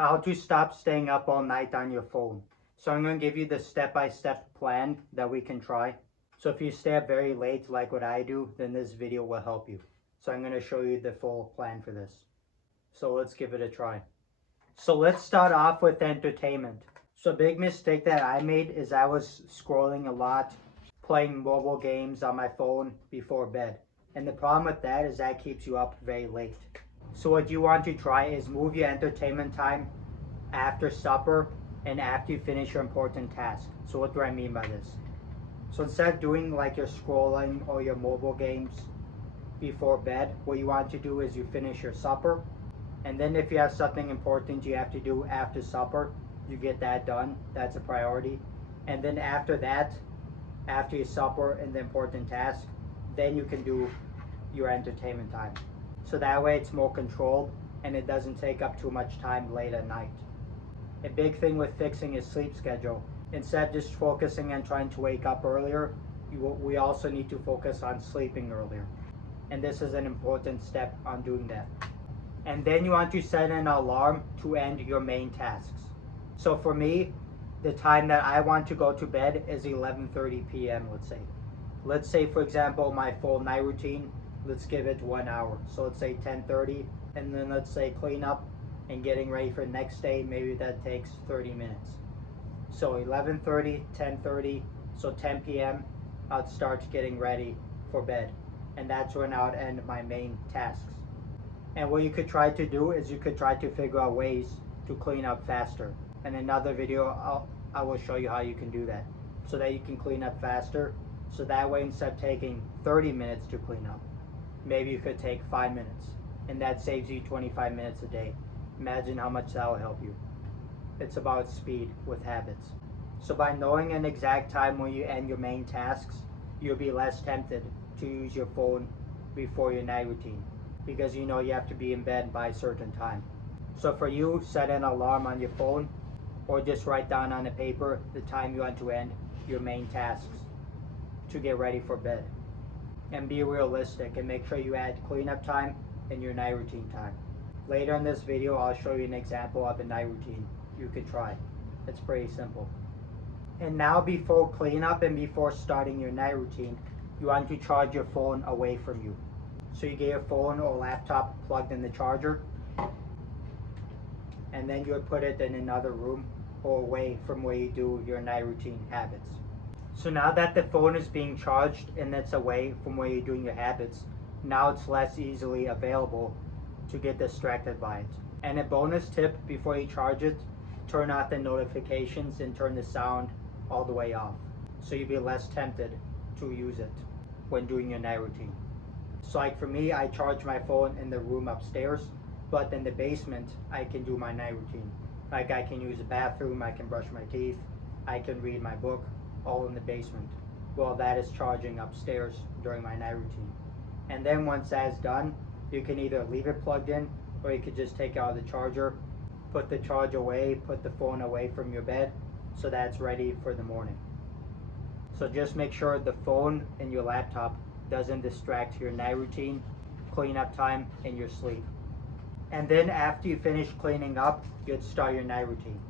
How to stop staying up all night on your phone. So I'm going to give you the step-by-step plan that we can try. So if you stay up very late like what I do, then this video will help you. So I'm going to show you the full plan for this. So let's give it a try. So let's start off with entertainment. So a big mistake that I made is I was scrolling a lot, playing mobile games on my phone before bed. And the problem with that is that keeps you up very late. So what you want to try is move your entertainment time after supper and after you finish your important task. So what do I mean by this? So instead of doing like your scrolling or your mobile games before bed, what you want to do is you finish your supper, and then if you have something important you have to do after supper, you get that done. That's a priority. And then after that, after your supper and the important task, then you can do your entertainment time. So that way it's more controlled and it doesn't take up too much time late at night. A big thing with fixing your sleep schedule, instead of just focusing on trying to wake up earlier, we also need to focus on sleeping earlier. And this is an important step on doing that. And then you want to set an alarm to end your main tasks. So for me, the time that I want to go to bed is 11:30 p.m. Let's say for example my full night routine, let's give it 1 hour. So let's say 10:30, and then let's say clean up and getting ready for the next day, maybe that takes 30 minutes. So 11:30, 10:30, so 10 p.m. I'd start getting ready for bed, and that's when I would end my main tasks. And what you could try to do is you could try to figure out ways to clean up faster. In another video I will show you how you can do that, so that you can clean up faster. So that way, instead of taking 30 minutes to clean up, maybe you could take 5 minutes, and that saves you 25 minutes a day. Imagine how much that will help you. It's about speed with habits. So by knowing an exact time when you end your main tasks, you'll be less tempted to use your phone before your night routine, because you know you have to be in bed by a certain time. So for you, set an alarm on your phone, or just write down on a paper the time you want to end your main tasks to get ready for bed. And be realistic and make sure you add cleanup time in your night routine time. Later in this video, I'll show you an example of a night routine you could try. It's pretty simple. And now before cleanup and before starting your night routine, you want to charge your phone away from you. So you get your phone or laptop plugged in the charger, and then you would put it in another room or away from where you do your night routine habits. So now that the phone is being charged and it's away from where you're doing your habits, now it's less easily available to get distracted by it. And a bonus tip before you charge it, turn off the notifications and turn the sound all the way off, so you'll be less tempted to use it when doing your night routine. So like for me, I charge my phone in the room upstairs, but in the basement I can do my night routine. Like I can use the bathroom, I can brush my teeth, I can read my book, all in the basement. Well, that is charging upstairs during my night routine. And then once that's done, you can either leave it plugged in, or you could just take out the charger, put the charge away, put the phone away from your bed, so that's ready for the morning. So just make sure the phone and your laptop doesn't distract your night routine, cleanup time, and your sleep. And then after you finish cleaning up, you'd start your night routine.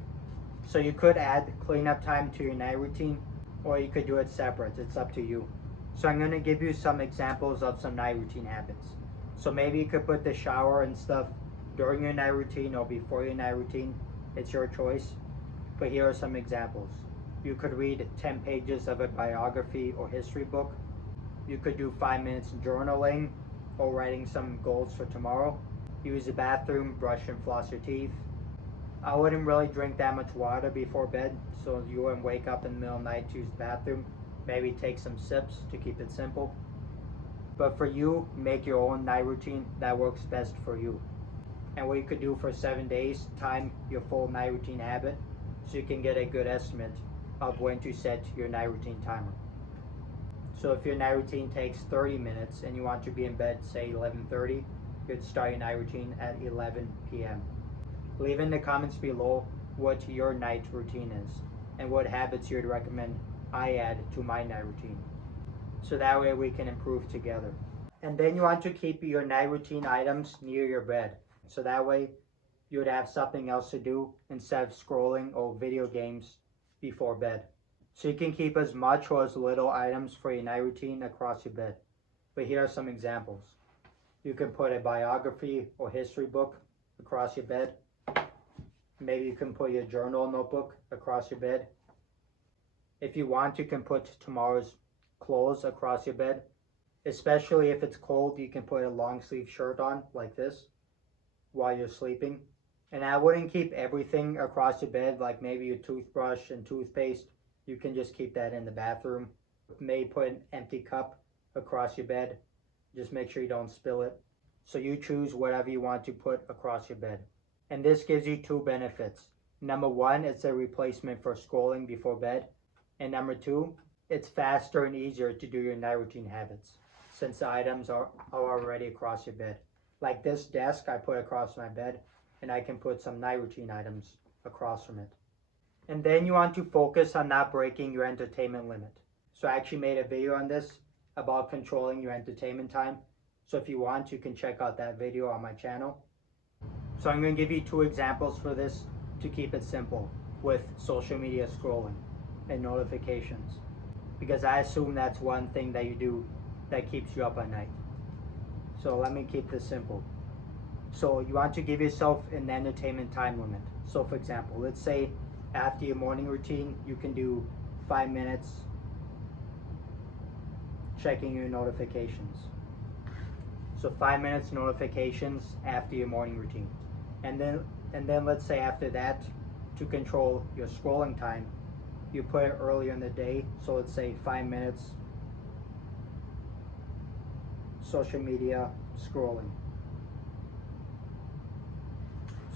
So you could add cleanup time to your night routine, or you could do it separate. It's up to you. So I'm going to give you some examples of some night routine habits. So maybe you could put the shower and stuff during your night routine or before your night routine. It's your choice. But here are some examples. You could read 10 pages of a biography or history book. You could do 5 minutes journaling or writing some goals for tomorrow. Use the bathroom, brush and floss your teeth. I wouldn't really drink that much water before bed, so you wouldn't wake up in the middle of the night to use the bathroom. Maybe take some sips to keep it simple. But for you, make your own night routine that works best for you. And what you could do for 7 days, time your full night routine habit, so you can get a good estimate of when to set your night routine timer. So if your night routine takes 30 minutes and you want to be in bed, say 11:30, you'd start your night routine at 11 p.m. Leave in the comments below what your night routine is and what habits you'd recommend I add to my night routine, so that way we can improve together. And then you want to keep your night routine items near your bed, so that way you would have something else to do instead of scrolling or video games before bed. So you can keep as much or as little items for your night routine across your bed. But here are some examples. You can put a biography or history book across your bed. Maybe you can put your journal notebook across your bed. If you want, you can put tomorrow's clothes across your bed. Especially if it's cold, you can put a long sleeve shirt on like this while you're sleeping. And I wouldn't keep everything across your bed, like maybe your toothbrush and toothpaste. You can just keep that in the bathroom. Maybe put an empty cup across your bed. Just make sure you don't spill it. So you choose whatever you want to put across your bed. And this gives you two benefits. Number one, it's a replacement for scrolling before bed. And number two, it's faster and easier to do your night routine habits since the items are already across your bed. Like this desk I put across my bed, and I can put some night routine items across from it. And then you want to focus on not breaking your entertainment limit. So I actually made a video on this about controlling your entertainment time. So if you want, you can check out that video on my channel. So I'm going to give you two examples for this to keep it simple with social media scrolling and notifications, because I assume that's one thing that you do that keeps you up at night. So let me keep this simple. So you want to give yourself an entertainment time limit. So for example, let's say after your morning routine, you can do 5 minutes checking your notifications. So 5 minutes notifications after your morning routine. And then let's say after that, to control your scrolling time, you put it earlier in the day. So let's say 5 minutes social media scrolling.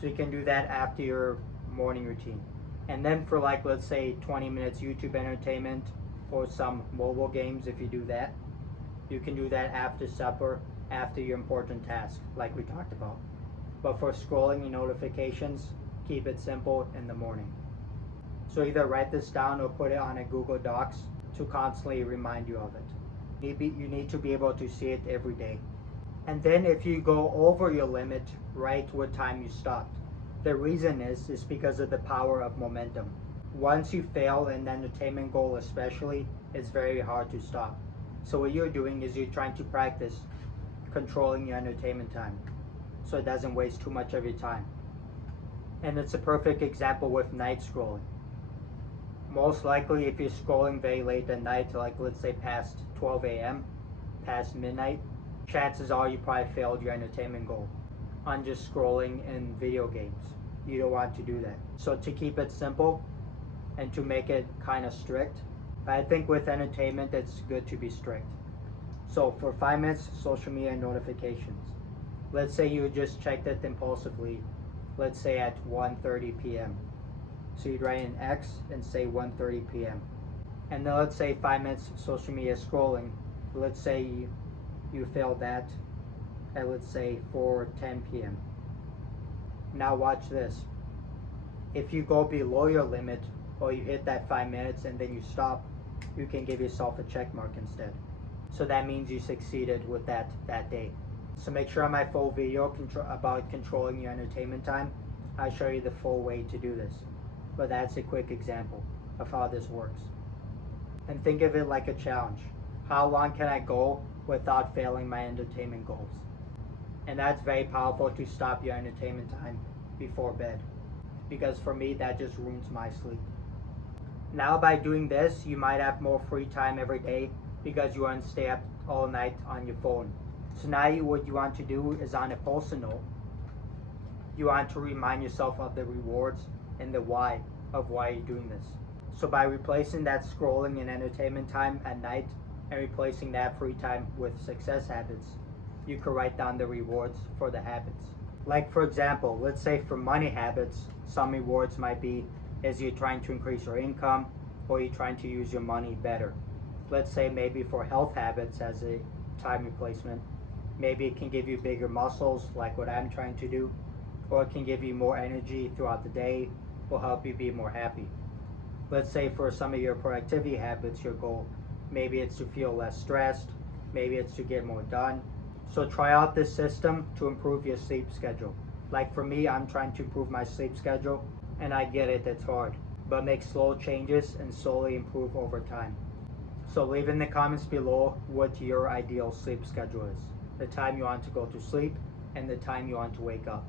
So you can do that after your morning routine. And then for like, let's say 20 minutes YouTube entertainment or some mobile games, if you do that, you can do that after supper, after your important task, like we talked about. But for scrolling your notifications, keep it simple in the morning. So either write this down or put it on a Google Docs to constantly remind you of it. You need to be able to see it every day. And then if you go over your limit, write what time you stopped. The reason is because of the power of momentum. Once you fail an entertainment goal especially, it's very hard to stop. So what you're doing is you're trying to practice controlling your entertainment time so it doesn't waste too much of your time. And it's a perfect example with night scrolling. Most likely if you're scrolling very late at night, like let's say past 12 a.m., past midnight, chances are you probably failed your entertainment goal on just scrolling in video games. You don't want to do that. So to keep it simple and to make it kind of strict, I think with entertainment it's good to be strict. So for 5 minutes, social media notifications. Let's say you just checked it impulsively, let's say at 1:30 p.m. So you'd write an X and say 1:30 p.m. And then let's say 5 minutes social media scrolling. Let's say you failed that at, let's say, 4:10 p.m. Now watch this. If you go below your limit or you hit that 5 minutes and then you stop, you can give yourself a check mark instead. So that means you succeeded with that day. So make sure on my full video about controlling your entertainment time, I show you the full way to do this. But that's a quick example of how this works. And think of it like a challenge. How long can I go without failing my entertainment goals? And that's very powerful to stop your entertainment time before bed. Because for me, that just ruins my sleep. Now by doing this, you might have more free time every day because you won't stay up all night on your phone. So now what you want to do is on a post-it note, you want to remind yourself of the rewards and the why of why you're doing this. So by replacing that scrolling and entertainment time at night and replacing that free time with success habits, you can write down the rewards for the habits. Like for example, let's say for money habits, some rewards might be as you're trying to increase your income or you're trying to use your money better. Let's say maybe for health habits as a time replacement, maybe it can give you bigger muscles like what I'm trying to do, or it can give you more energy throughout the day, will help you be more happy. Let's say for some of your productivity habits, your goal, maybe it's to feel less stressed, maybe it's to get more done. So try out this system to improve your sleep schedule. Like for me, I'm trying to improve my sleep schedule, and I get it, it's hard, but make slow changes and slowly improve over time. So leave in the comments below what your ideal sleep schedule is, the time you want to go to sleep and the time you want to wake up.